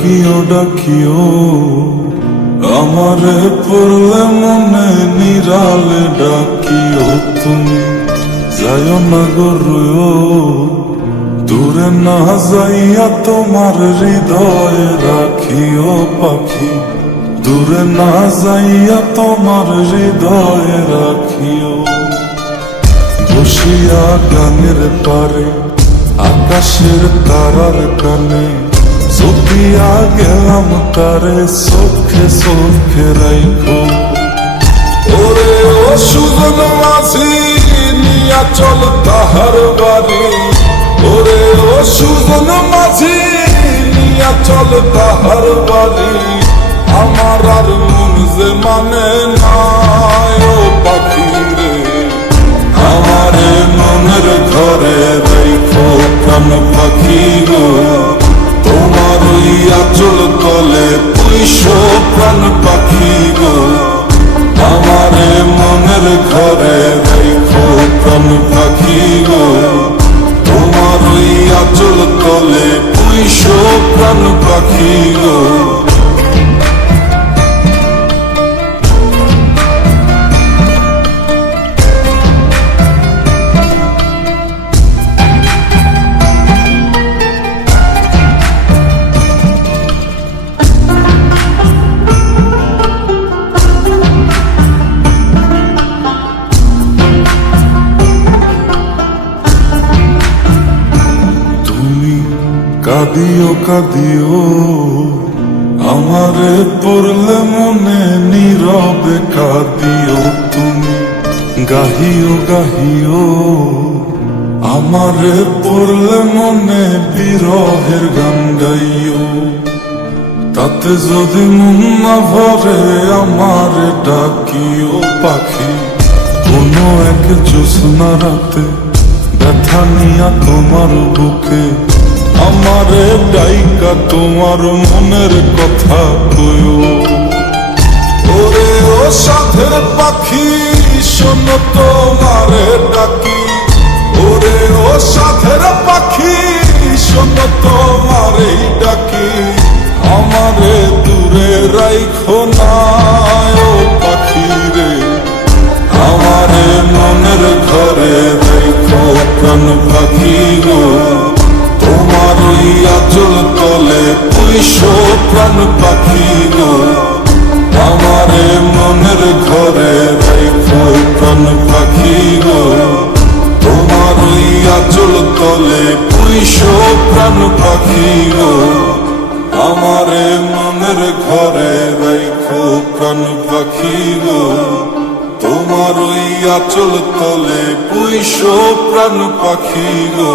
ডাকিও ডাকিও আমারে পড়লে মনে নিরালে ডাকিও তুমি যাইও না গরুও দূরে না যাইয়া তোমার হৃদয়ে রাখিও পাখি দূরে না যাইয়া তোমার হৃদয়ে রাখিও বসিয়া গানের পারে আকাশের তারার কানে জপিয়া গেলাম তারে চোখে চোখে রাইখো ওরে ও সুজন মাঝি নিয়া চল তাহার বাড়ি ওরে ও সুজন মাঝি নিয়া চল তাহার বাড়ি আমার আর মন যে মানে না ও পাখি রে আমারে মনের ঘরে রাইখো প্রাণ পাখি গো তোমার ওই আঁচল তলে পুইশো প্রাণ পাখি গো আমারে মনের ঘরে রাইখো প্রাণ পাখি গো তোমার ওই আঁচল তলে পুইশো প্রাণ পাখি গো কাঁদিও কাঁদিও আমারে পড়লে মনে নীরবে কাঁদিও তুমি গাহিও গাহিও আমারে পড়লে মনে বিরহের গান গাইও তাতে যদি মন না ভরে আমারে ডাকিও পাখি কোনো এক জ্যোৎস্না রাতে ব্যথা নিয়া তোমার বুকে আমারে ডাইকা তোমার মনের কথা কইও ওরে ও সাথের পাখি শোনো তোমারে ডাকি ওরে ও সাথের পাখি শোনো তোমারে ডাকি আমারে দূরে রাইখো না ও পাখি রে আমারে মনের ঘরে রাইখো প্রাণ পাখি গো তোমার ওই আঁচল তলে পুইশো প্রাণ পাখি গো আমারে মনের ঘরে রাইখো প্রাণ পাখি গো তোমার ওই আঁচল তলে পুইশো প্রাণ পাখি গো আমারে মনের ঘরে রাইখো প্রাণ পাখি গো তোমার ওই আঁচল তলে পুইশো প্রাণ পাখি গো।